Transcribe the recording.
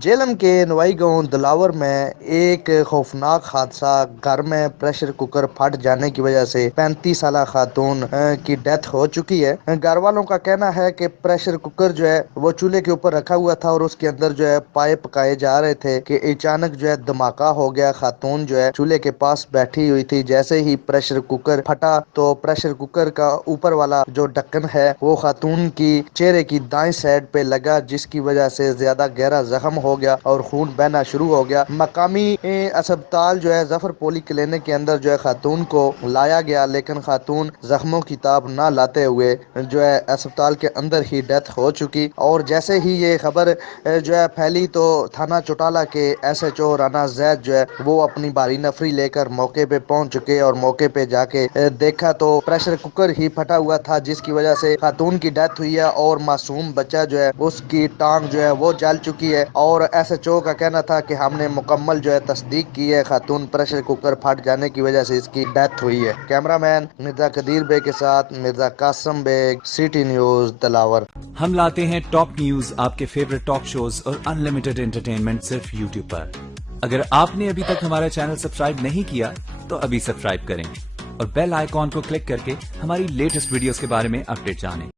جیلم کے نوائی گاؤں دلاور میں ایک خوفناک حادثہ، گھر میں پریشر کوکر پھٹ جانے کی وجہ سے 35 سالہ خاتون کی ڈیتھ ہو چکی ہے۔ گھر والوں کا کہنا ہے کہ پریشر کوکر جو ہے وہ چولہے کے اوپر رکھا ہوا تھا اور اس کے اندر جو ہے پائے پکائے جا رہے تھے کہ اچانک جو ہے دھماکہ ہو گیا۔ خاتون جو ہے چولہے کے پاس بیٹھی ہوئی تھی، جیسے ہی پریشر کوکر پھٹا تو پریشر کوکر کا اوپر والا جو ڈھکن ہے وہ خاتون کی چہرے کی دائیں سائڈ پہ لگا، جس کی وجہ سے زیادہ گہرا زخم ہو گیا اور خون بہنا شروع ہو گیا۔ مقامی اسپتال جو ہے ظفر پولی کلینک کے اندر جو ہے خاتون کو لایا گیا، لیکن خاتون زخموں کی تاب نہ لاتے ہوئے جو ہے اسپتال کے اندر ہی ڈیتھ ہو چکی۔ اور جیسے ہی یہ خبر جو ہے پھیلی تو تھانہ چوٹالہ کے ایس ایچ او رانا زید جو ہے وہ اپنی بھاری نفری لے کر موقع پہ پہنچ چکے اور موقع پہ جا کے دیکھا تو پریشر کوکر ہی پھٹا ہوا تھا، جس کی وجہ سے خاتون کی ڈیتھ ہوئی ہے اور معصوم بچہ جو ہے اس کی ٹانگ جو ہے وہ جل چکی ہے۔ اور ایس ایچ او کا کہنا تھا کہ ہم نے مکمل جو ہے تصدیق کی ہے، خاتون پریشر کوکر پھٹ جانے کی وجہ سے اس کی ڈیتھ ہوئی ہے۔ کیمرہ مین مرزا قدیر بے کے ساتھ مرزا قاسم بیگ، سٹی نیوز دلاور۔ ہم لاتے ہیں ٹاپ نیوز، آپ کے فیورٹ ٹاک شوز اور انلمیٹڈ انٹرٹینمنٹ صرف یوٹیوب پر۔ اگر آپ نے ابھی تک ہمارا چینل سبسکرائب نہیں کیا تو ابھی سبسکرائب کریں اور بیل آئیکن کو کلک کر کے ہماری لیٹسٹ ویڈیوز کے بارے میں اپڈیٹ جانیں۔